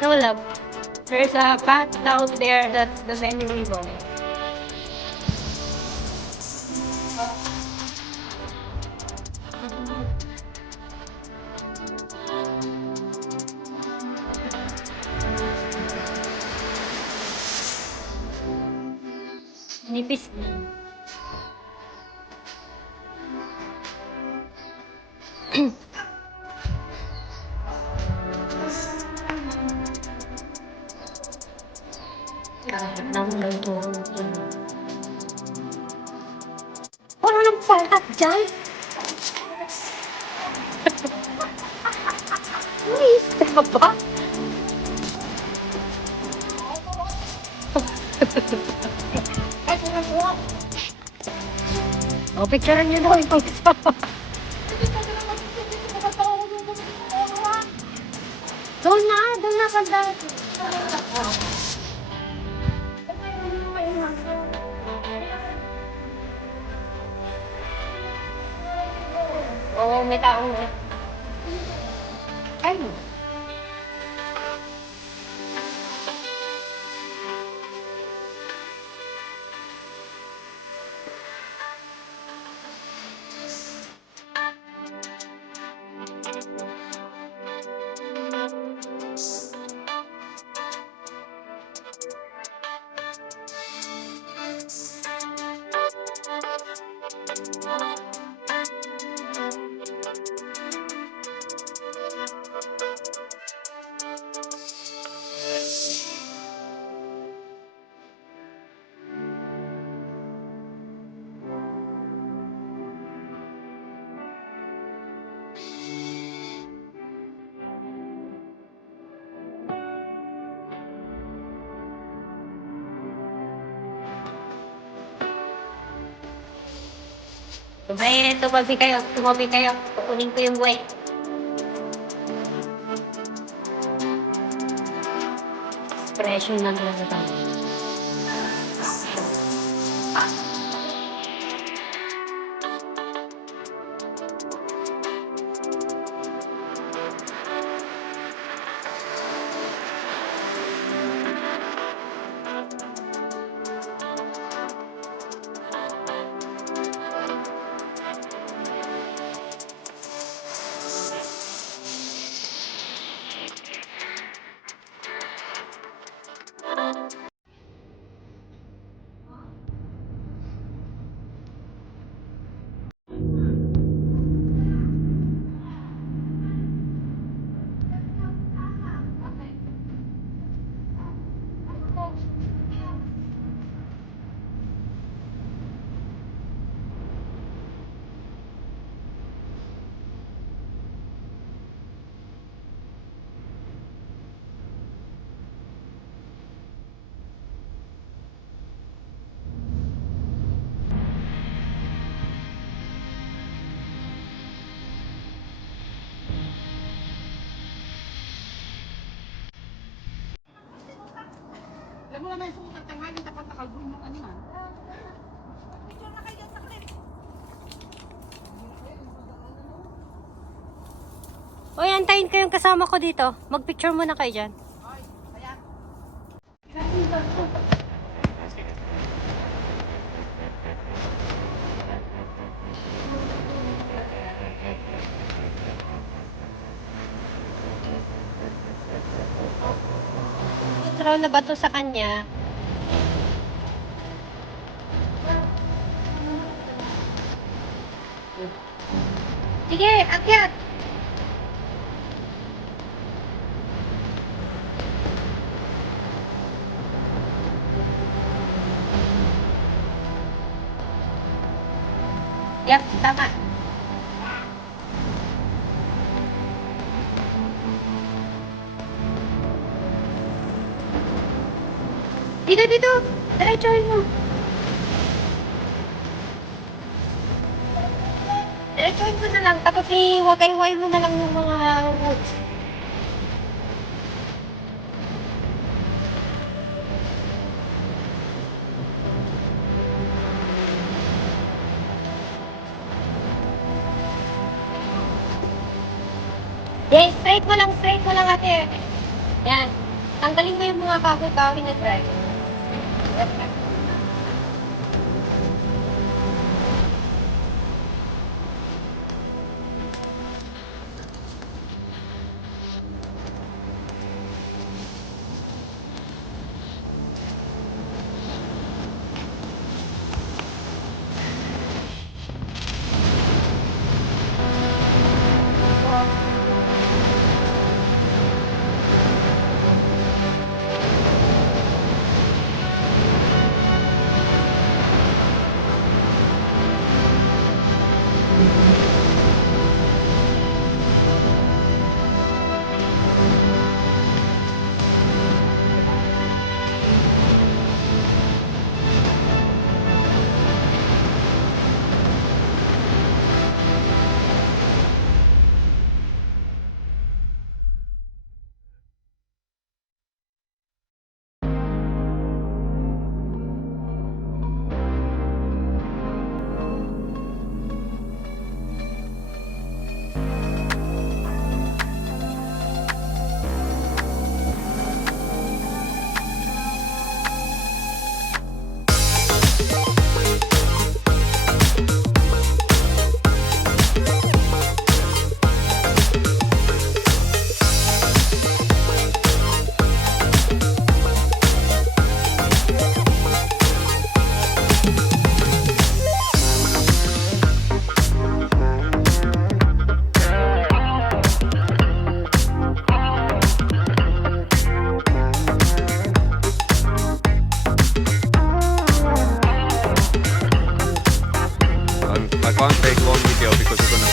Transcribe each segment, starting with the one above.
No love. There's a path out there that the enemy go. Nipis. Kahit nang gano'n. Wala nang pangkat dyan. Uy, ka ba? O, picturean niyo daw yung pagkasama. Doon na, kanda. Oo, may taong. Ay, tumabi kayo. Kukunin ko yung buhay. Expression lang talaga tayo. Alam mo naman yung sukat ng hangin, dapat nakalbun yung ano yan. Picture na kayo dyan sa clip. Uy, antayin ko yung kasama ko dito. Mag-picture muna kayo dyan. Ay, kaya. Throw na bato sa kanya. Sige, akyat! Yep, tama. Dito! Diretsuhin mo. Diretsuhin mo na lang. Tapos iwagay-wagay mo na lang yung mga woods. Yes, straight mo lang ate. Yan. Tanggalin mo yung mga kahoy-kahoy na dry. I can't take long video because you're gonna.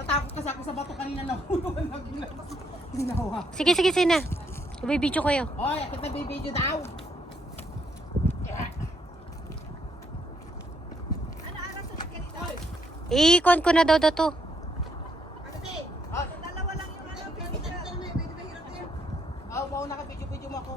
Natakot kasi ako sa bato kanina na hulog ang ginawa. Sige, sige, sige na. Bibidyo kayo. Oy, kita bibidyo daw. Iikon ko na daw to. Dalawa lang yung ano. Oh, mauna ka video mo ako.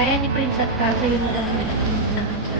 Kaya ni Prince at Kaso yung naman sa